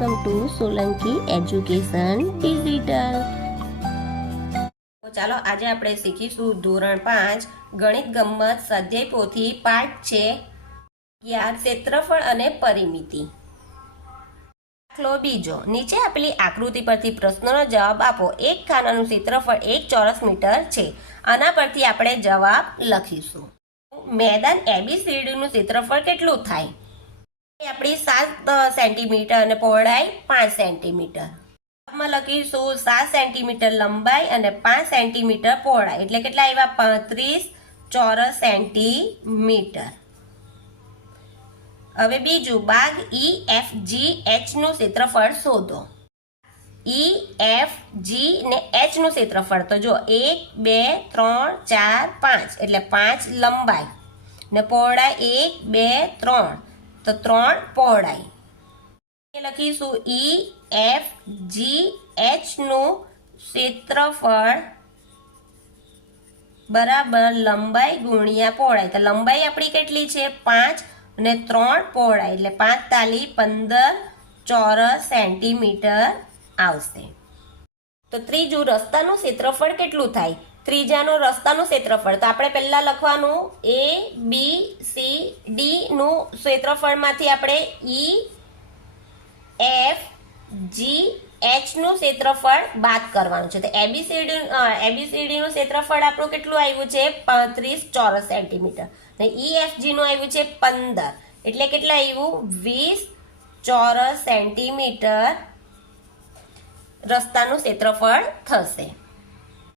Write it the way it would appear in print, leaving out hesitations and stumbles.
Welcome to Solanki education digital. ચાલો આજે આપણે શીખીશું ધોરણ 5 ગણિત ગમ્મત સ્વાધ્યાય પોથી પાઠ છે 11 ક્ષેત્રફળ અને પરિમિતિ. દાખલો બીજો, નીચે આપેલી આકૃતિ પરથી પ્રશ્નોનો જવાબ આપો. એક ખાનાનું ક્ષેત્રફળ 1 ચોરસ મીટર છે. આના પરથી આપણે જવાબ લખીશું. મેદાન ABCDનું ક્ષેત્રફળ કેટલું થાય? આપણી 7 સેન્ટીમીટર અને પહોળાઈ 5 સેન્ટીમીટર. માં લખીશું 7 સેન્ટીમીટર લંબાઈ અને 5 સેન્ટીમીટર પહોળાઈ એટલે કેટલા આવ્યા? 35 ચોરસ સેન્ટીમીટર. હવે બીજું, બાગ EFG H નું ક્ષેત્રફળ શોધો. EFG ને H નું ક્ષેત્રફળ તો જો 1 2 3 4 5 એટલે 5 લંબાઈ ને પહોળાઈ 1 2 3 તો 3 પહોળાઈ. લખીશું EFG H નું ક્ષેત્રફળ બરાબર લંબાઈ ગુણ્યા પહોળાઈ. તો લંબાઈ આપણી કેટલી છે? 5 અને 3 પહોળાઈ એટલે 5 તાલી 15 ચોરસ સેન્ટીમીટર આવશે. તો ત્રીજું, રસ્તાનું ક્ષેત્રફળ કેટલું થાય? ત્રીજાનો રસ્તાનું ક્ષેત્રફળ તો આપણે પહેલા લખવાનું ABCD નું ક્ષેત્રફળમાંથી આપણે EFG H નું ક્ષેત્રફળ બાદ કરવાનું છે. તો ABCD નું ક્ષેત્રફળ આપણું કેટલું આવ્યું છે? 35 ચોરસ સેન્ટીમીટર અને EFG નું આવ્યું છે 15 એટલે કેટલા આવ્યું? 20 ચોરસ સેન્ટીમીટર રસ્તાનું ક્ષેત્રફળ થશે.